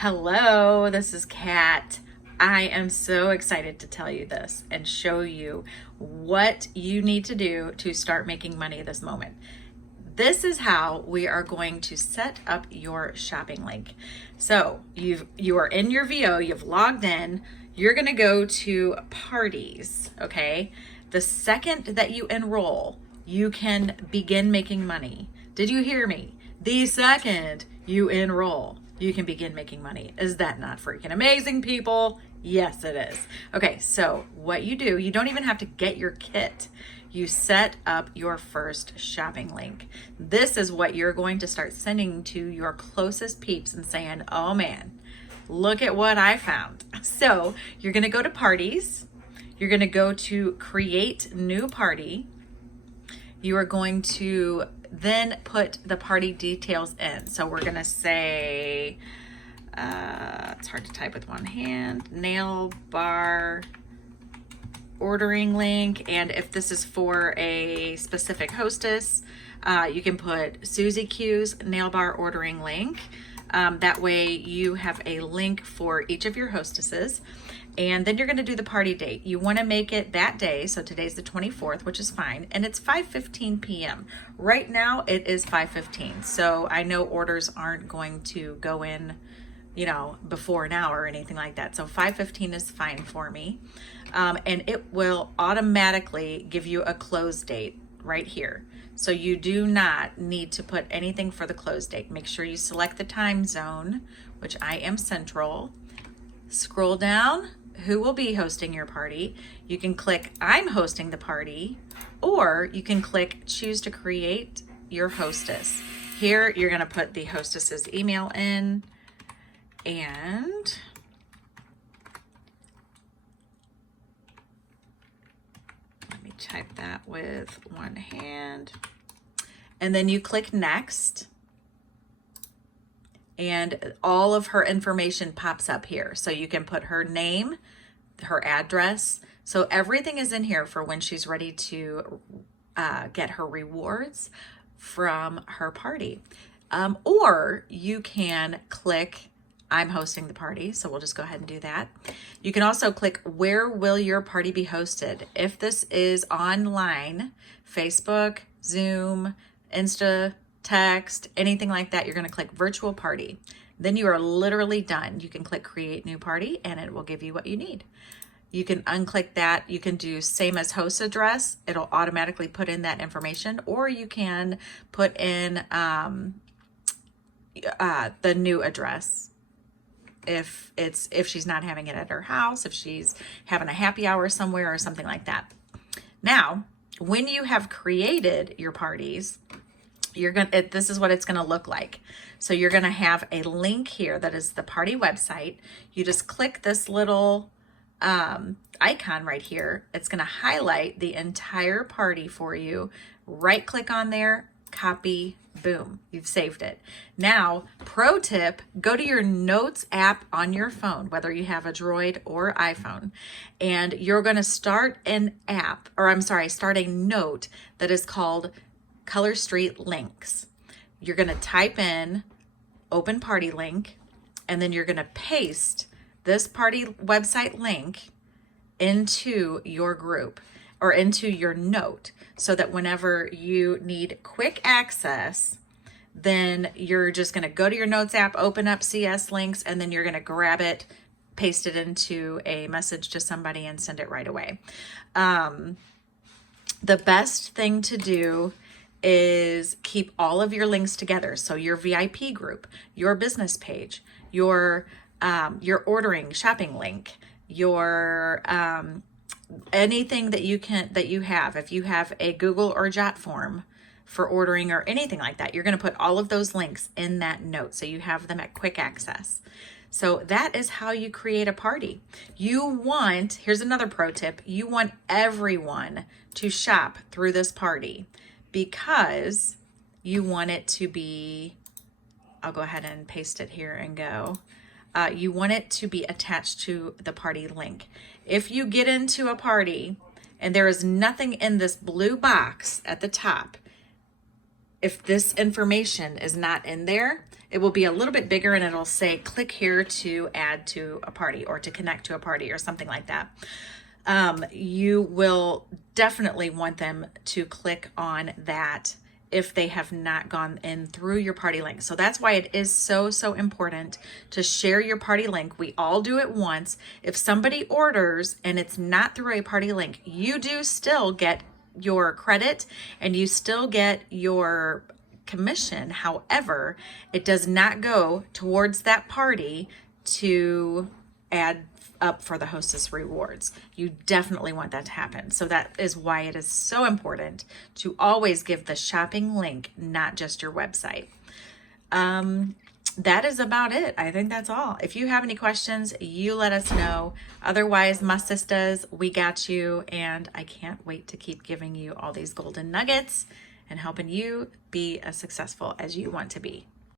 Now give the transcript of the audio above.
Hello, this is Kat. I am so excited to tell you this and show you what you need to do to start making money this moment. This is how we are going to set up your shopping link. So you are in your VO, you've logged in, you're gonna go to parties, okay? The second that you enroll, you can begin making money. Did you hear me? The second you enroll, you can begin making money. Is that not freaking amazing, people? Yes, it is. Okay, so what you do, you don't even have to get your kit. You set up your first shopping link. This is what you're going to start sending to your closest peeps and saying, oh man, look at what I found. So you're gonna go to parties. You're gonna go to create new party. You are going to then put the party details in. So we're gonna say, it's hard to type with one hand, nail bar ordering link. And if this is for a specific hostess, you can put Susie Q's nail bar ordering link. That way you have a link for each of your hostesses. And then you're going to do the party date. You want to make it that day. So today's the 24th, which is fine. And it's 5:15 p.m. Right now it is 5:15. So I know orders aren't going to go in, before an hour or anything like that. So 5:15 is fine for me. And it will automatically give you a close date right here. So you do not need to put anything for the close date. Make sure you select the time zone, which I am Central. Scroll down, who will be hosting your party. You can click I'm hosting the party, or you can click choose to create your hostess. Here you're going to put the hostess's email in, and let me type that with one hand. And then you click next, and all of her information pops up here. So you can put her name, her address. So everything is in here for when she's ready to get her rewards from her party. Or you can click I'm hosting the party. So we'll just go ahead and do that. You can also click where will your party be hosted? If this is online, Facebook, Zoom, Insta, text, anything like that, you're going to click virtual party. Then you are literally done. You can click create new party and it will give you what you need. You can unclick that. You can do same as host address. It'll automatically put in that information, or you can put in the new address. If she's not having it at her house, if she's having a happy hour somewhere or something like that. Now, when you have created your parties, this is what it's going to look like. So you're going to have a link here that is the party website. You just click this little icon right here. It's going to highlight the entire party for you. Right click on there, copy, boom, you've saved it. Now, pro tip, go to your notes app on your phone, whether you have a Droid or iPhone, and you're going to start start a note that is called Color Street Links. You're going to type in open party link, and then you're going to paste this party website link into your group or into your note, so that whenever you need quick access, then you're just going to go to your notes app, open up CS links, and then you're going to grab it, paste it into a message to somebody and send it right away. The best thing to do is keep all of your links together. So your VIP group, your business page, your ordering shopping link, your anything that you have. If you have a Google or Jot form for ordering or anything like that, you're going to put all of those links in that note so you have them at quick access. So that is how you create a party. Here's another pro tip, you want everyone to shop through this party because you want it to be, I'll go ahead and paste it here and go. You want it to be attached to the party link. If you get into a party and there is nothing in this blue box at the top, if this information is not in there, it will be a little bit bigger and it'll say click here to add to a party or to connect to a party or something like that. You will definitely want them to click on that if they have not gone in through your party link. So that's why it is so important to share your party link. We all do it once. If somebody orders and it's not through a party link, you do still get your credit and you still get your commission. However, it does not go towards that party to add up for the hostess rewards. You definitely want that to happen. So that is why it is so important to always give the shopping link, not just your website. That is about it. I think that's all. If you have any questions, you let us know. Otherwise, my sisters, we got you. And I can't wait to keep giving you all these golden nuggets and helping you be as successful as you want to be.